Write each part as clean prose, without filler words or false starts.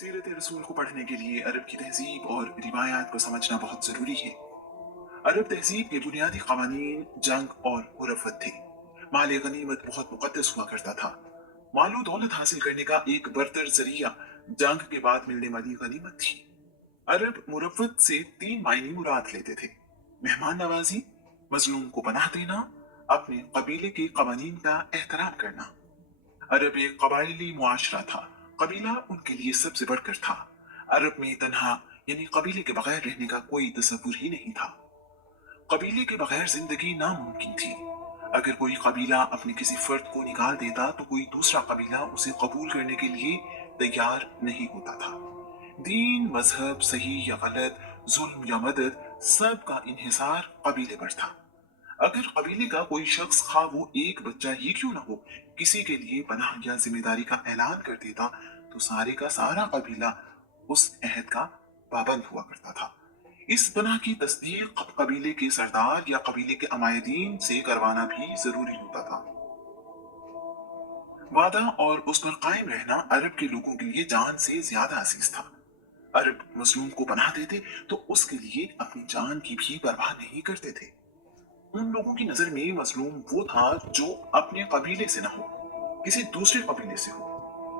सीरत रसूल को पढ़ने के लिए अरब की तहजीब और रिवायात को समझना बहुत जरूरी है। अरब तहजीब के बुनियादी कवानीन जंग और मुरफ़्फ़त थे। माल गनीमत बहुत मुकद्दस हुआ करता था। मालो दौलत हासिल करने का एक बरतर जरिया जंग के बाद मिलने वाली गनीमत थी। अरब मुरफ़्फ़त से तीन मायने मुराद लेते थे: मेहमान नवाजी, मजलूम को पनाह देना, अपने कबीले के कवानीन का एहतराम करना। अरब एक कबायली मुआशरा था। कबीला उनके लिए सबसे बढ़कर था। अरब में तन्हा यानी कबीले के बगैर रहने का कोई तस्वुर ही नहीं था। कबीले के बगैर जिंदगी नामुमकिन थी। अगर कोई कबीला अपने किसी फर्द को निकाल देता तो कोई दूसरा कबीला उसे कबूल करने के लिए तैयार नहीं होता था। दीन, मजहब, सही या गलत, जुल्म या मदद, सब का इन्हिसार कबीले पर था। अगर कबीले का कोई शख्स, खा वो एक बच्चा ही क्यों ना हो, किसी के लिए पनाह या जिम्मेदारी का ऐलान कर देता तो सारे का सारा कबीला उस अहद का पाबंद हुआ करता था। इस पनाह की तस्दीक कबीले के सरदार या कबीले के अमायदीन से करवाना भी जरूरी होता था। वादा और उस पर कायम रहना अरब के लोगों के लिए जान से ज्यादा अजीज था। अरब मजलूम को पनाह देते तो उसके लिए अपनी जान की भी परवाह नहीं करते थे। उन लोगों की नजर में मजलूम वो था जो अपने कबीले से ना हो, किसी दूसरे कबीले से हो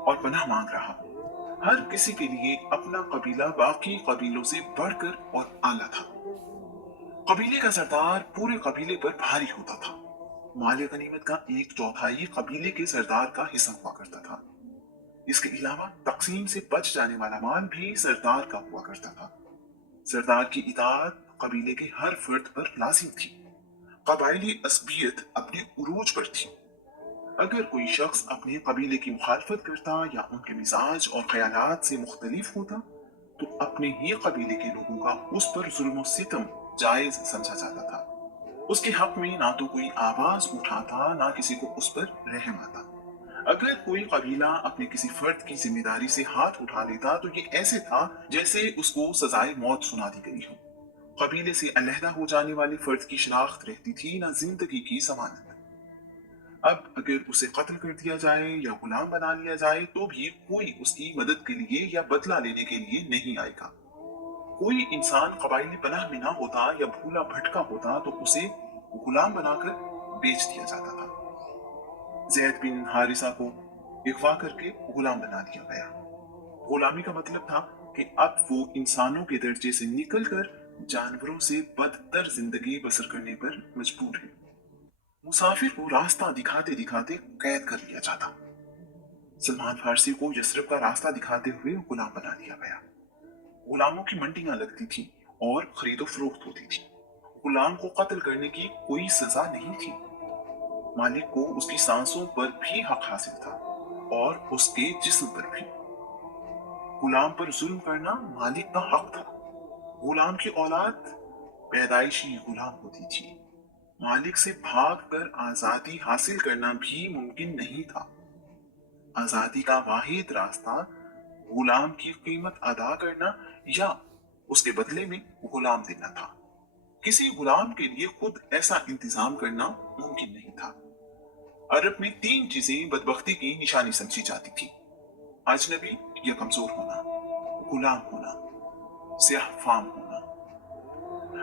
और पनाह मांग रहा हो। हर किसी के लिए अपना कबीला बाकी कबीलों से बढ़कर और आला था। कबीले का सरदार पूरे कबीले पर भारी होता था। माल गनीमत का एक चौथाई कबीले के सरदार का हिस्सा हुआ करता था। इसके अलावा तकसीम से बच जाने वाला माल भी सरदार का हुआ करता था। सरदार की इताअत कबीले के हर फर्द पर लाजिम थी। कबायली असबियत अपने उरूज पर थी। अगर कोई शख्स अपने कबीले की मुखालफत करता या उनके मिजाज और ख्यालात से मुख्तलिफ होता तो अपने ही कबीले के लोगों का उस पर जुल्म सितम जायज समझा जाता था। उसके हक में ना तो कोई आवाज उठाता ना किसी को उस पर रहम आता। अगर कोई कबीला अपने किसी फर्द की जिम्मेदारी से हाथ उठा लेता तो ये ऐसे था जैसे उसको सजाए मौत सुना दी गई हो। कबीले से अलहदा हो जाने वाले फर्द की शनाख्त रहती थी, ना जिंदगी की जमानत। अब अगर उसे कत्ल कर दिया जाए या गुलाम बना लिया जाए तो भी कोई उसकी मदद के लिए या बदला लेने के लिए नहीं आएगा। कोई इंसान कबायली पनाह में ना होता या भूला भटका होता तो उसे गुलाम बनाकर बेच दिया जाता था। जैद बिन हारिसा को अगवा करके गुलाम बना दिया गया। गुलामी का मतलब था कि अब वो इंसानों के दर्जे से निकलकर जानवरों से बदतर जिंदगी बसर करने पर मजबूर है। मुसाफिर को रास्ता दिखाते दिखाते कैद कर लिया जाता। सलमान फारसी को यसरब का रास्ता दिखाते हुए गुलाम बना लिया गया। गुलामों की मंडियां लगती थी और खरीदो फरोख्त होती थी। गुलाम को कत्ल करने की कोई सजा नहीं थी। मालिक को उसकी सांसों पर भी हक हासिल था और उसके जिस्म पर भी। गुलाम पर जुल्म करना मालिक का हक था। गुलाम की औलाद पैदाइशी गुलाम होती थी। मालिक से भाग कर आजादी हासिल करना भी मुमकिन नहीं था। आजादी का वाहिद रास्ता गुलाम की कीमत अदा करना या उसके बदले में गुलाम देना था। किसी गुलाम के लिए खुद ऐसा इंतजाम करना मुमकिन नहीं था। अरब में तीन चीजें बदबख्ती की निशानी समझी जाती थी: अजनबी या कमजोर होना, गुलाम होना, स्याह फाम होना।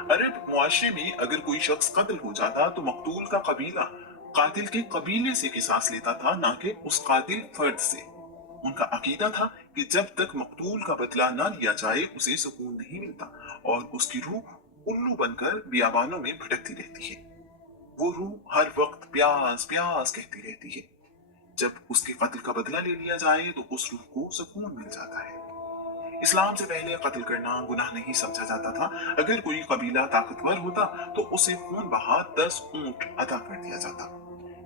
अरब मुआशरे में अगर कोई शख्स कत्ल हो जाता तो मकतूल का कबीला कातिल के कबीले से किसास लेता था, ना कि उस कातिल फर्द से। उनका अकीदा था कि जब तक मकतूल का बदला न लिया जाए उसे सुकून नहीं मिलता और उसकी रूह उल्लू बनकर बियाबानों में भटकती रहती है। वो रूह हर वक्त प्यास प्यास कहती रहती है। जब उसके कत्ल का बदला ले लिया जाए तो उस रूह को सुकून मिल जाता है। इस्लाम से पहले कत्ल करना गुनाह नहीं समझा जाता था। अगर कोई कबीला ताकतवर होता तो उसे खून बहा 10 ऊंट अदा कर दिया जाता।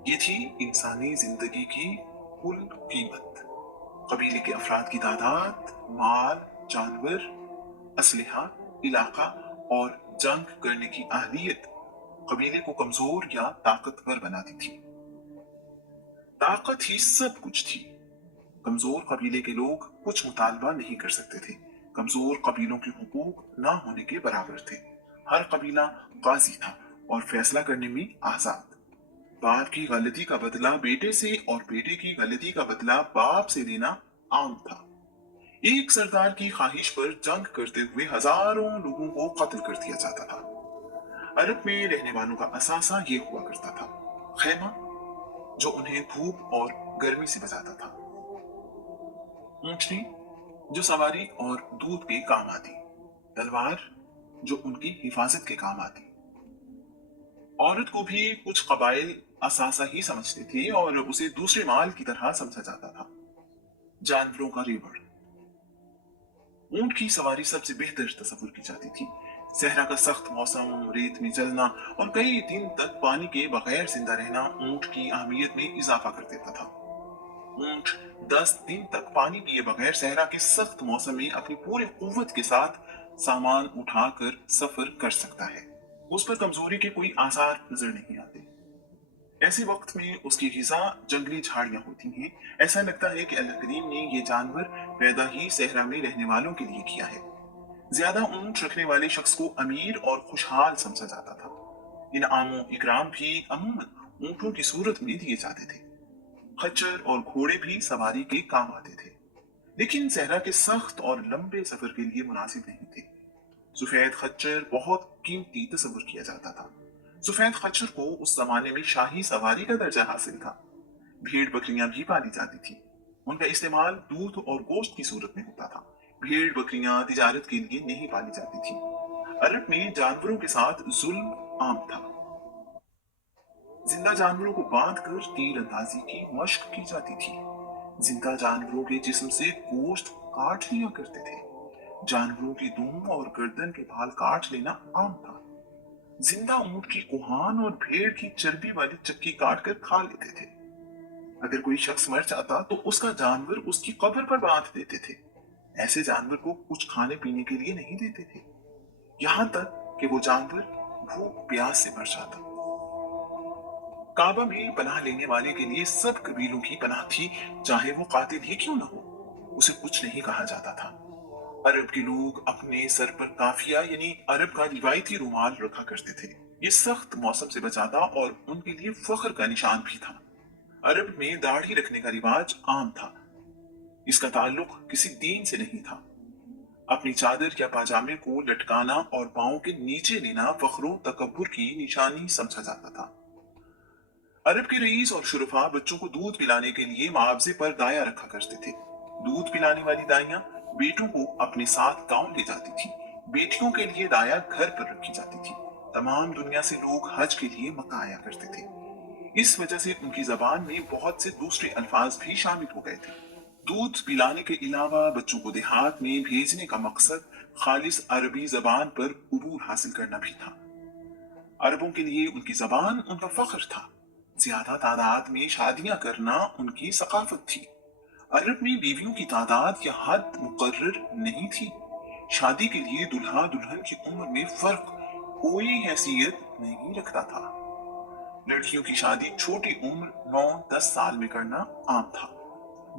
ये थी इंसानी जिंदगी की कुल कीमत। कबीले के अफराद की तादाद, माल, जानवर, असलहा, इलाका और जंग करने की अहलियत कबीले को कमजोर या ताकतवर बनाती थी। ताकत ही सब कुछ थी। कमजोर कबीले के लोग कुछ मुतालबा नहीं कर सकते थे। कमजोर कबीलों के हुकूक ना होने के बराबर थे। हर कबीला काजी था और फैसला करने में आजाद। बाप की गलती का बदला बेटे से और बेटे की गलती का बदला बाप से लेना आम था। एक सरदार की ख्वाहिश पर जंग करते हुए हजारों लोगों को कत्ल कर दिया जाता था। अरब में रहने वालों का असासा ये हुआ करता था। खैमा, जो उन्हें धूप और गर्मी से बचाता था। ऊंटनी, जो सवारी और दूध के काम आती। तलवार, जो उनकी हिफाजत के काम आती। औरत को भी कुछ कबाइल असासा ही समझते थे और उसे दूसरे माल की तरह समझा जाता था। जानवरों का रेवड़, ऊंट की सवारी सबसे बेहतर तस्वुर की जाती थी। सहरा का सख्त मौसम, रेत में चलना और कई दिन तक पानी के बगैर जिंदा रहना ऊंट की अहमियत में इजाफा कर देता था। ऊंट 10 दिन तक पानी पिए बगैर सहरा के सख्त मौसम में अपनी पूरी कुव्वत के साथ सामान उठाकर सफर कर सकता है। उस पर कमजोरी के कोई आसार नजर नहीं आते। ऐसे वक्त में उसकी गिजा जंगली झाड़ियां होती हैं। ऐसा लगता है कि अल्लाह करीम ने ये जानवर पैदा ही सहरा में रहने वालों के लिए किया है। ज्यादा ऊंट रखने वाले शख्स को अमीर और खुशहाल समझा जाता था। इनामो इकराम भी अमूमन ऊंटों की सूरत में दिए जाते थे। खच्चर और घोड़े भी सवारी के काम आते थे, लेकिन सहरा के सख्त और लंबे सफर के लिए मुनासिब नहीं थे। सफेद खच्चर बहुत कीमती तस्वुर किया जाता था। सफेद खच्चर को उस जमाने में शाही सवारी का दर्जा हासिल था। भेड़ बकरियां भी पाली जाती थी। उनका इस्तेमाल दूध और गोश्त की सूरत में होता था। भेड़ बकरियां तिजारत के लिए नहीं पाली जाती थी। अरब में जानवरों के साथ जुल्म आम था। जिंदा जानवरों को बांधकर तीर अंदाजी की मशक की जाती थी। जिंदा जानवरों के जिस्म से गोश्त काट लिया करते थे। जानवरों की दुम और गर्दन के बाल काट लेना आम था। जिंदा ऊंट की कुहान और भेड़ की चर्बी वाली चक्की काट कर खा लेते थे। अगर कोई शख्स मर जाता तो उसका जानवर उसकी कब्र पर बांध देते थे। ऐसे जानवर को कुछ खाने पीने के लिए नहीं देते थे, यहाँ तक कि वो जानवर भूख प्यास से मर जाता। काबा में पनाह लेने वाले के लिए सब कबीलों की पनाह थी, चाहे वो कातिल ही क्यों न हो। उसे कुछ नहीं कहा जाता था। अरब के लोग अपने सर पर काफिया यानी अरब का रिवायती रुमाल रखा करते थे। ये सख्त मौसम से बचाता और उनके लिए फख्र का निशान भी था। अरब में दाढ़ी रखने का रिवाज आम था। इसका ताल्लुक किसी दीन से नहीं था। अपनी चादर या पाजामे को लटकाना और पांव के नीचे लेना फख्रो तकब्बुर की निशानी समझा जाता था। अरब के रईस और शुरफा बच्चों को दूध पिलाने के लिए मुआवजे पर दाया रखा करते थे। दूध पिलाने वाली दाइयां बेटों को अपने साथ गांव ले जाती थी। बेटियों के लिए दाया घर पर रखी जाती थी। तमाम दुनिया से लोग हज के लिए मक्का आया करते थे। इस वजह से उनकी जबान में बहुत से दूसरे अल्फाज भी शामिल हो गए थे। दूध पिलाने के अलावा बच्चों को देहात में भेजने का मकसद खालिस अरबी जबान पर उबूर हासिल करना भी था। अरबों के लिए उनकी जबान उनका फख्र था। ज्यादा तादाद में शादियां करना उनकी सकाफत थी। अरब में बीवियों की तादाद या हद मुकर्रर नहीं थी। शादी के लिए दुल्हा दुल्हन की उम्र में फर्क कोई हैसियत नहीं रखता था। लड़कियों की शादी छोटी उम्र 9-10 साल में करना आम था।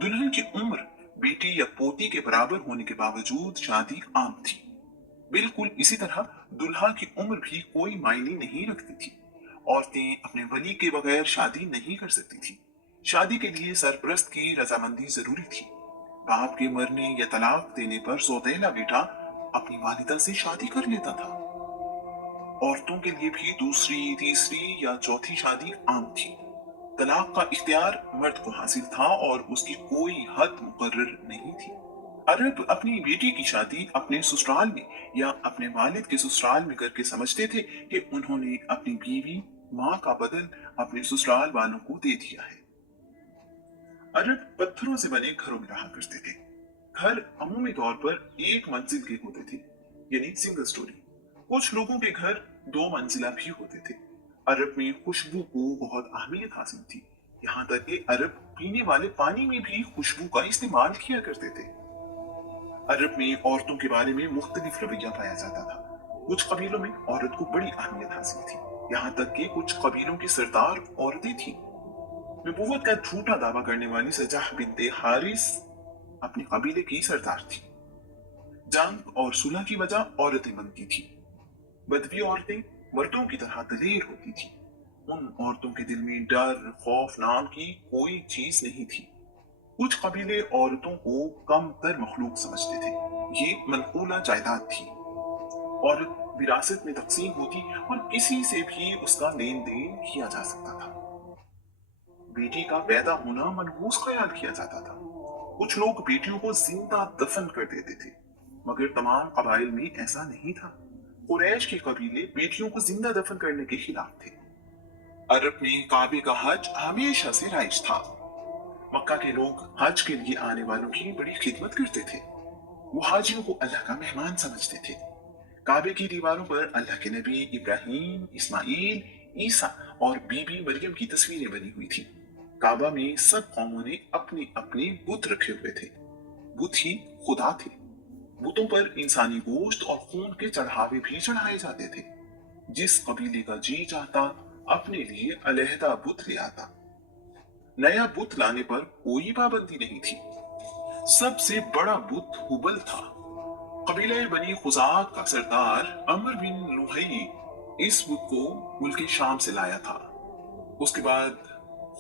दुल्हन की उम्र बेटी या पोती के बराबर होने के बावजूद शादी आम थी। बिल्कुल इसी तरह दुल्हा की उम्र भी कोई मायने नहीं रखती थी। औरतें अपने वली के बगैर शादी नहीं कर सकती थी। शादी के लिए सरपरस्त की रजामंदी जरूरी थी। बाप के मरने या तलाक देने पर सौतेला बेटा अपनी वालिदा से शादी कर लेता था। औरतों के लिए भी दूसरी, तीसरी या चौथी शादी आम थी। तलाक का इख्तियार मर्द को हासिल था और उसकी कोई हद मुकर्रर नहीं थी। अरब अपनी बेटी की शादी अपने ससुराल में या अपने वालिद के ससुराल में करके समझते थे कि उन्होंने अपनी बीवी माँ का बदल अपने ससुराल वालों को दे दिया है। अरब पत्थरों से बने घरों में रहा करते थे। घर अमूमी तौर पर एक मंजिल के होते थे, यानी सिंगल स्टोरी। कुछ लोगों के घर 2 मंजिला भी होते थे। अरब में खुशबू को बहुत अहमियत हासिल थी, यहाँ तक कि अरब पीने वाले पानी में भी खुशबू का इस्तेमाल किया करते थे। अरब में औरतों के बारे में मुख्तलिफ रवैया पाया जाता था। कुछ कबीलों में औरत को बड़ी अहमियत हासिल थी, यहाँ तक कि कुछ कबीलों की सरदार औरतें थीं। नबूवत का झूठा दावा करने वाली सजाह बिनते हारिस अपने कबीले की सरदार थी। जंग और सुलह की वजह औरतें बनती थी। बदवी औरतें मर्दों की तरह दलेर होती थी। उन औरतों के दिल में डर, खौफ नाम की कोई चीज नहीं थी। कुछ कबीले औरतों को कम तर मखलूक समझते थे। ये मनकूला जायदाद थी। औरत विरासत में तकसीम होती और किसी से भी उसका लेन देन किया जा सकता था। बेटी का पैदा होना मनहूस ख्याल किया जाता था। कुछ लोग बेटियों को जिंदा दफन कर देते थे, मगर तमाम कबाइल में ऐसा नहीं था। कुरैश के कबीले बेटियों को जिंदा दफन करने के खिलाफ थे। अरब में काबे का हज हमेशा से राइज था। मक्का के लोग हज के लिए आने वालों की बड़ी खिदमत करते थे। वो हाजियों को अल्लाह का मेहमान समझते थे। काबे की दीवारों पर अल्लाह के नबी इब्राहिम, इस्माइल, ईसा और बीबी मरियम की तस्वीरें बनी हुई थी। काबा में सब कौमों ने अपने अपने बुत रखे हुए थे। बुत ही खुदा थे। बुतों पर इंसानी गोश्त और खून के चढ़ावे भी चढ़ाए जाते थे। जिस कबीले का जी चाहता अपने लिए अलहदा बुत ले आता। नया बुत लाने पर कोई पाबंदी नहीं थी। सबसे बड़ा बुत हुबल था। कबीले बनी खुजात का सरदार अमर बिन लुहई इस बुत को मुल्क शाम से लाया था। उसके बाद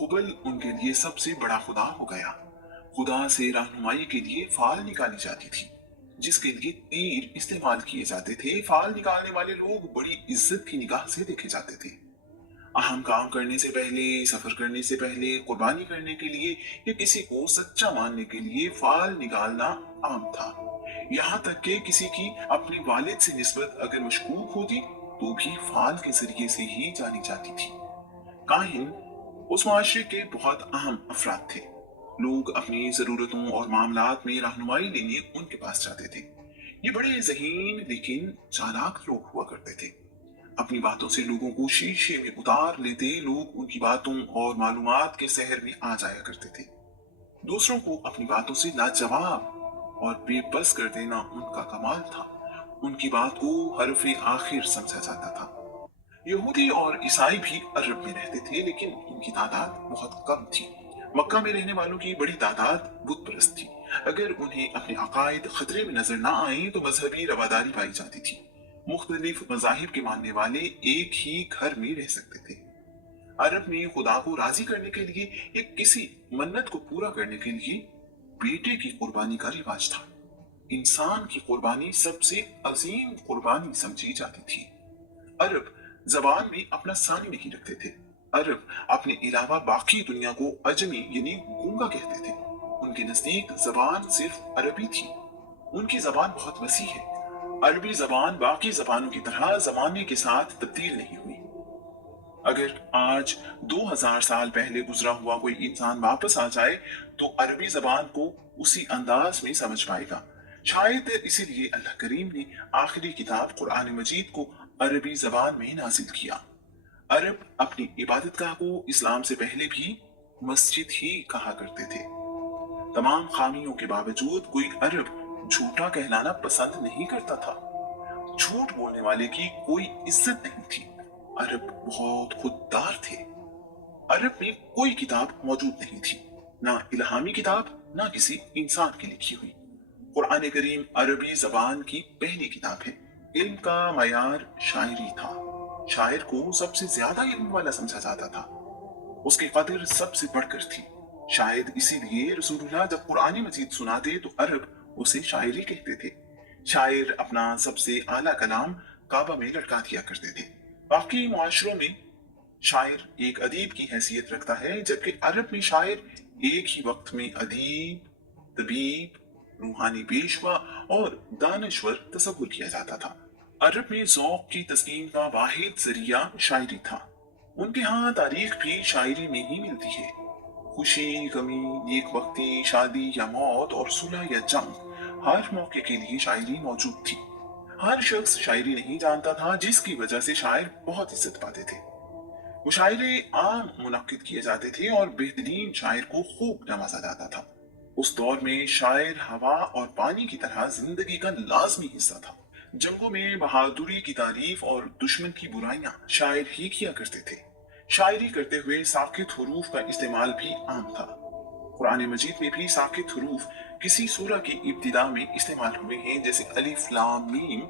हुबल उनके लिए सबसे बड़ा खुदा हो गया। खुदा से रहनुमाई के लिए फाल निकाली जाती थी, जिसके लिए तीर इस्तेमाल किए जाते थे। फाल निकालने वाले लोग बड़ी इज्जत की निगाह से देखे जाते थे। अहम काम करने से पहले, सफर करने से पहले, कुर्बानी करने के लिए या किसी को सच्चा मानने के लिए फाल निकालना आम था। यहाँ तक कि किसी की अपने वालिद से निस्बत अगर मशकूक होती तो भी फाल के जरिए से ही जानी जाती थी। काहिन उस माशरे के बहुत अहम अफराद थे। लोग अपनी जरूरतों और मामलात में रहनुमाई लेने उनके पास जाते थे। ये बड़े ज़हीन लेकिन चालाक लोग हुआ करते थे। अपनी बातों से लोगों को शीशे में उतार लेते। लोग उनकी बातों और मालूमात के शहर में आ जाया करते थे। दूसरों को अपनी बातों से लाजवाब और बेबस कर देना उनका कमाल था। उनकी बात को हरफ आखिर समझा जाता था। यहूदी और ईसाई भी अरब में रहते थे, लेकिन इनकी तादाद बहुत कम थी। मक्का में रहने वालों की बड़ी तादाद बुत परस्त थी। अगर उन्हें अपने अकायद खतरे में नजर ना आए तो मजहबी रवादारी पाई जाती थी। मुख्तलिफ मजाहिब के मानने वाले एक ही घर में रह सकते थे। अरब में खुदा को राजी करने के लिए या किसी मन्नत को पूरा करने के लिए बेटे की कुर्बानी का रिवाज था। इंसान की कुर्बानी सबसे अजीम कुर्बानी समझी जाती थी। अरब जबान में अपना सानी नहीं रखते थे। अरब अपने अलावा बाकी दुनिया को अजमी यानी गूंगा कहते थे। उनके नजदीक जबान सिर्फ अरबी थी। उनकी जबान बहुत वसी है। अरबी जबान बाकी जबानों की तरह जमाने के साथ तब्दील नहीं हुई। अगर आज 2000 साल पहले गुजरा हुआ कोई इंसान वापस आ जाए तो अरबी जबान को उसी अंदाज में समझ पाएगा। शायद इसीलिए अल्लाह करीम ने आखिरी किताब कुरान मजीद को अरबी जबान में नाजिल किया। अरब अपनी इबादतगाह को इस्लाम से पहले भी मस्जिद ही कहा करते थे। तमाम खामियों के बावजूद कोई अरब झूठा कहलाना पसंद नहीं करता था। झूठ बोलने वाले की कोई इज्जत नहीं थी। अरब बहुत खुददार थे। अरब में कोई किताब मौजूद नहीं थी, ना इल्हामी किताब, ना किसी इंसान की लिखी हुई। कुरान करीम अरबी जबान की पहली किताब है। इल्म का मयार शायरी था। शायर को सबसे ज्यादा इल्म वाला समझा जाता था। उसकी कदर सबसे बढ़कर थी। शायद इसीलिए रसूलुल्लाह जब कुरान मजीद सुनाते तो अरब उसे शायरी कहते थे। शायर अपना सबसे आला कलाम काबा में लटका दिया करते थे। बाकी मुआशरों में शायर एक अदीब की हैसियत रखता है, जबकि अरब में शायर एक ही वक्त में अदीब, तबीब, रूहानी पेशवा और दानश्वर तस्वुर किया जाता था। अरब में ज़ौक़ की तस्कीन का वाहिद जरिया शायरी था। उनके यहाँ तारीख भी शायरी में ही मिलती है। खुशी, गमी, नेक वक्ती, शादी या मौत और सुलह या जंग, हर मौके के लिए शायरी मौजूद थी। हर शख्स शायरी नहीं जानता था, जिसकी वजह से शायर बहुत इज्जत पाते थे। मुशायरे आम मुनक्किद किए जाते थे और बेहतरीन शायर को खूब नवाजा जाता था। उस दौर में शायर हवा और पानी की तरह जिंदगी का लाजमी हिस्सा था। जंगों में बहादुरी की तारीफ और दुश्मन की बुराइयां शायर ही किया करते थे। शायरी करते हुए साकित हुरूफ का इस्तेमाल भी आम था। कुरान मजीद में भी साकित हुरूफ किसी सूरा की इब्तिदा में इस्तेमाल हुए हैं, जैसे अलिफ लाम मीम,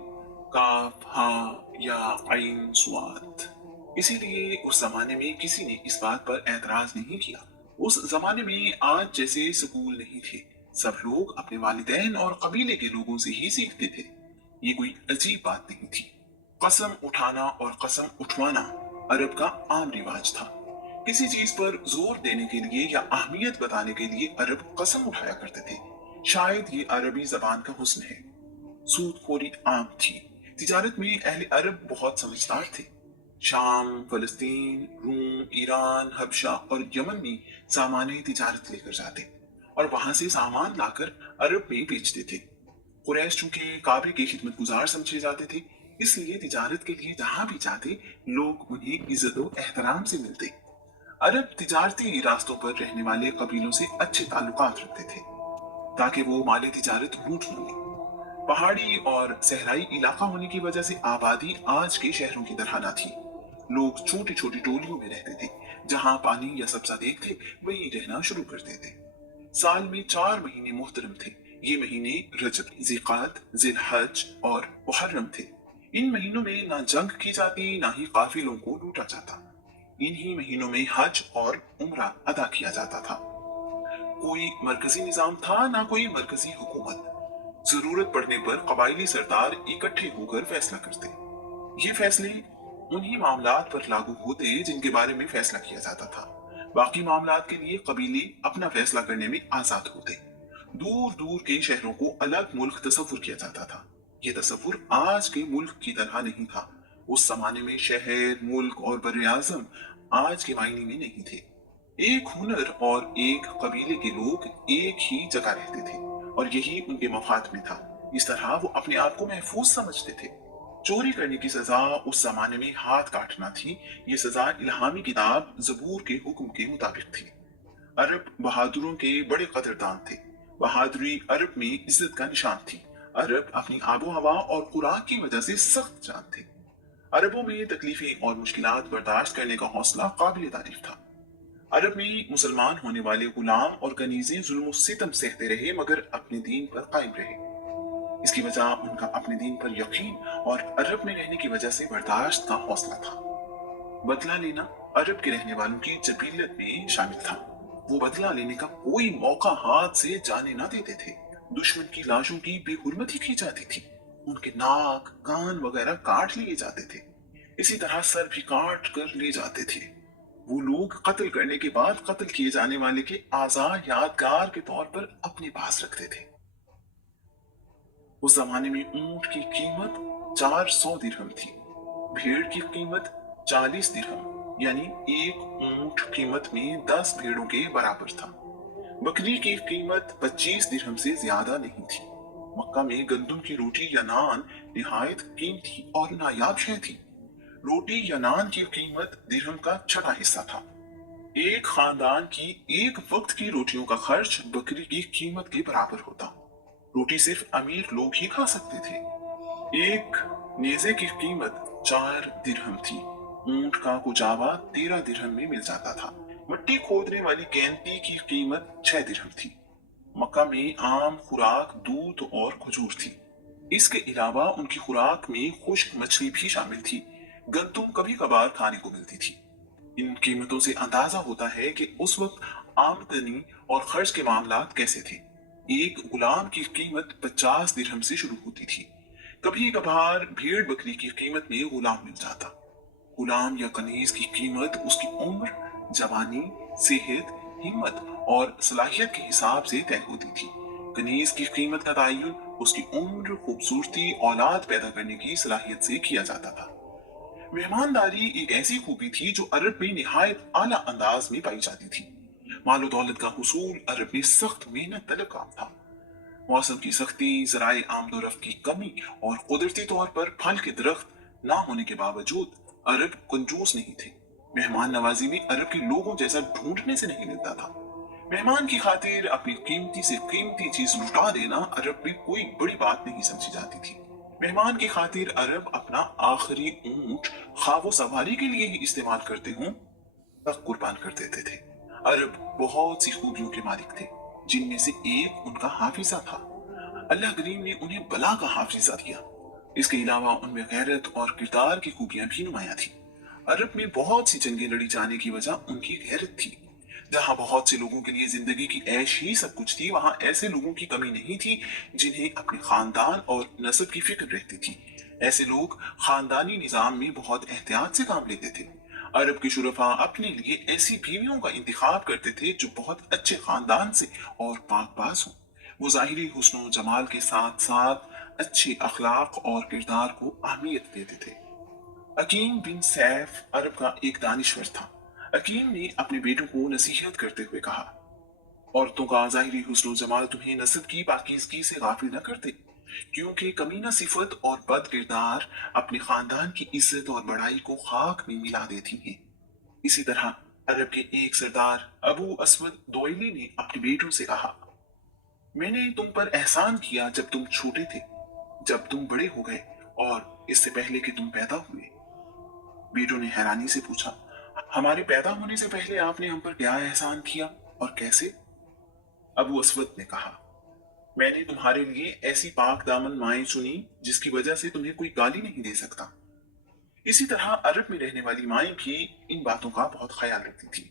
काफ हा या आइन स्वाद। इसीलिए उस जमाने में किसी ने इस बात पर एतराज नहीं किया। उस जमाने में आज जैसे स्कूल सब लोग अपने वालिदैन और कबीले के लोगों से ही सीखते थे। ये कोई अजीब बात नहीं थी। कसम उठाना और कसम उठवाना अरब का आम रिवाज था। किसी चीज पर जोर देने के लिए या अहमियत बताने के लिए अरब कसम उठाया करते थे। शायद ये अरबी जबान का हुस्न है। सूदखोरी आम थी। तिजारत में अहले अरब बहुत समझदार थे। शाम, फलस्तीन, रूम, ईरान, हबशा और यमन में सामान तिजारत लेकर जाते और वहां से सामान लाकर अरब में बेचते थे। कुरैश चूंकि काबे के खिदमत गुजार समझे जाते थे, इसलिए तिजारत के लिए जहां भी जाते लोग उन्हें इज्जत और एहतराम से मिलते। अरब तिजारती रास्तों पर रहने वाले कबीलों से अच्छे ताल्लुकात रखते थे ताकि वो माले तिजारत लूट न लें। पहाड़ी और सहराई इलाका होने की वजह से आबादी आज के शहरों की तरह न थी। लोग छोटी छोटी टोलियों में रहते थे। जहां पानी या सब्जा देखते वहीं रहना शुरू करते थे। साल में 4 महीने मुहतरम थे। ये महीने रजब, ज़िक़ात, ज़िलहज और मुहर्रम थे। इन महीनों में ना जंग की जाती ना ही काफिलों को लूटा जाता। इन्हीं महीनों में हज और उम्रा अदा किया जाता था। कोई मरकजी निजाम था ना कोई मरकजी हुकूमत। जरूरत पड़ने पर कबायली सरदार इकट्ठे होकर फैसला करते। ये फैसले उन्हीं मामलात पर लागू होते जिनके बारे में फैसला किया जाता था। बाकी मामलात के लिए कबीले अपना फैसला करने में आजाद होते। दूर दूर के शहरों को अलग मुल्क तस्वुर किया जाता था। ये तस्वुर आज के मुल्क की तरह नहीं था। उस जमाने में शहर, मुल्क और बर्र-ए-आज़म आज के मायने में नहीं थे। एक हुनर और एक कबीले के लोग एक ही जगह रहते थे और यही उनके मफाद में था। इस तरह वो अपने आप को महफूज समझते थे। चोरी करने की सजा उस जमाने में हाथ काटना थी। ये सजा इल्हामी किताब ज़बूर के हुक्म के मुताबिक थी। अरब बहादुरों के बड़े कदरदान थे। बहादुरी अरब में इज्जत का निशान थी। अरब अपनी आबो हवा और खुराक की वजह से सख्त जान थे। अरबों में तकलीफें और मुश्किलात बर्दाश्त करने का हौसला काबिल तारीफ था। अरब में मुसलमान होने वाले गुलाम और कनीजें जुल्म और सितम सहते रहे मगर अपने दीन पर कायम रहे। इसकी वजह उनका अपने दीन पर यकीन और अरब में रहने की वजह से बर्दाश्त का हौसला था। बदला लेना अरब के रहने वालों की जबीलत में शामिल था। वो बदला लेने का कोई मौका हाथ से जाने ना देते थे। दुश्मन की लाशों की बेहुरमती की जाती थी। उनके नाक, कान वगैरह काट लिए जाते थे। इसी तरह सर भी काट कर ले जाते थे। वो लोग कत्ल करने के बाद कत्ल किए जाने वाले के आज़ाद यादगार के तौर पर अपने पास रखते थे। उस जमाने में ऊंट की कीमत 400 दिरहम थी। भेड़ की कीमत 40 दिरहम, यानी एक ऊंट कीमत में 10 भेड़ों के बराबर था। बकरी की कीमत 25 दिरहम से ज्यादा नहीं थी। मक्का में गंदम की रोटी या नान निहायत कीमती और नायाब शय थी। रोटी या नान की कीमत दिरहम का छठा हिस्सा था। एक खानदान की एक वक्त की रोटियों का खर्च बकरी की कीमत के बराबर होता। रोटी सिर्फ अमीर लोग ही खा सकते थे। एक नेजे की कीमत 4 दिरहम थी। ऊंट का कुचावा 13 दिरहम में मिल जाता था। मिट्टी खोदने वाली गेंती की कीमत 6 दिरहम थी। मक्का में आम खुराक दूध और खजूर थी। इसके अलावा उनकी खुराक में खुश्क मछली भी शामिल थी। गंदुम कभी कभार खाने को मिलती थी। इन कीमतों से अंदाजा होता है कि उस वक्त आमदनी और खर्च के मामलात कैसे थे। एक गुलाम की कीमत 50 दिरहम से शुरू होती थी। कभी कभार भेड़ बकरी की कीमत में गुलाम मिल जाता। गुलाम या कनीज की कीमत उसकी उम्र, जवानी, सेहत, हिम्मत और सलाहियत के हिसाब से तय होती थी। कनीज की कीमत का तयन उसकी उम्र, खूबसूरती, औलाद पैदा करने की सलाहियत से किया जाता था। मेहमानदारी एक ऐसी खूबी थी जो अरब में निहायत आला अंदाज में पाई जाती थी। मालो दौलत का हुसूल अरब में सख्त मेहनत तलब काम था। मौसम की सख्ती, ज़राए आमदोरफ्त की कमी और कुदरती तौर पर फल के दरख्त ना होने के बावजूद अरब कंजूस नहीं थे। मेहमान नवाजी में अरब के लोगों जैसा ढूंढने से नहीं मिलता था। मेहमान की खातिर अपनी कीमती से कीमती चीज लुटा देना अरब में कोई बड़ी बात नहीं समझी जाती थी। मेहमान की खातिर अरब अपना आखिरी ऊंट ख्वाबो सवारी के लिए ही इस्तेमाल करते हों तक कुर्बान कर देते थे। अरब बहुत सी खूबियों के मालिक थे, जिनमें से एक उनका हाफिजा था। अल्लाह करीम ने उन्हें बला का हाफिजा दिया। इसके अलावा उनमें गैरत और किरदार की खूबियां भी नुमाया थी। अरब में बहुत सी जंगें लड़ी जाने की वजह उनकी गैरत थी। जहां बहुत से लोगों के लिए जिंदगी की ऐश ही सब कुछ थी, वहां ऐसे लोगों की कमी नहीं थी जिन्हें अपने खानदान और नस्ब की फिक्र रहती थी। ऐसे लोग खानदानी निजाम में बहुत एहतियात से काम लेते थे। अरब के शुरफा अपने लिए ऐसी बीवियों का इंतखाब करते थे जो बहुत अच्छे खानदान से और पाकबाज हों। वो ज़ाहिरी हुस्न जमाल के साथ साथ अच्छे अखलाक और किरदार को अहमियत देते थे। अकीम बिन सैफ अरब का एक दानिश्वर था। अकीम ने अपने बेटों को नसीहत करते हुए कहा, औरतों का ज़ाहिरी हुस्न जमाल तुम्हें नस्ब की पाकीज़गी से गाफिल न करते, क्योंकि कमीना सिफत और बद किरदार अपने खानदान की इज्जत और बड़ाई को खाक में मिला देती हैं। इसी तरह अरब के एक सरदार अबू असवद दोइली ने अपने बेटों से कहा, मैंने तुम पर एहसान किया जब तुम छोटे थे, जब तुम बड़े हो गए और इससे पहले कि तुम पैदा हुए। बेटों ने हैरानी से पूछा, हमारे पैदा होने से पहले आपने हम पर क्या एहसान किया और कैसे? अबू असवद ने कहा, मैंने तुम्हारे लिए ऐसी पाक दामन माएं चुनी जिसकी वजह से तुम्हें कोई गाली नहीं दे सकता। इसी तरह अरब में रहने वाली माएं भी इन बातों का बहुत ख्याल रखती थी।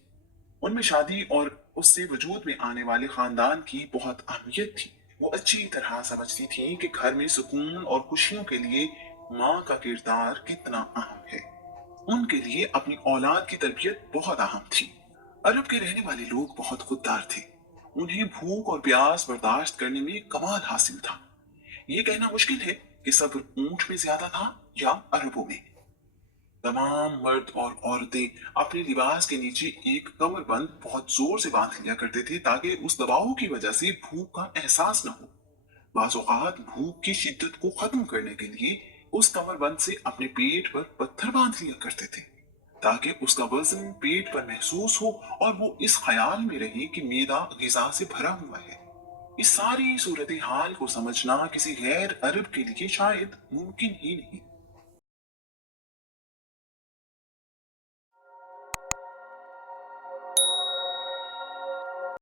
उनमें शादी और उससे वजूद में आने वाले खानदान की बहुत अहमियत थी। वो अच्छी तरह समझती थीं कि घर में सुकून और खुशियों के लिए माँ का किरदार कितना अहम है। उनके लिए अपनी औलाद की तरबियत बहुत अहम थी। अरब के रहने वाले लोग बहुत खुददार थे। उन्हें भूख और प्यास बर्दाश्त करने में कमाल हासिल था। ये कहना मुश्किल है कि सब्र ऊंट में ज्यादा था या अरबों में। तमाम मर्द और औरतें अपने लिबास के नीचे एक कमरबंद बहुत जोर से बांध लिया करते थे ताकि उस दबाव की वजह से भूख का एहसास न हो। बाज़ औक़ात भूख की शिद्दत को खत्म करने के लिए उस कमरबंद से अपने पेट पर पत्थर बांध लिया करते थे ताकि उसका वजन पेट पर महसूस हो और वो इस ख्याल में रहे कि मेदा ग़िज़ा से भरा हुआ है। इस सारी सूरत हाल को समझना किसी गैर अरब के लिए शायद मुमकिन ही नहीं।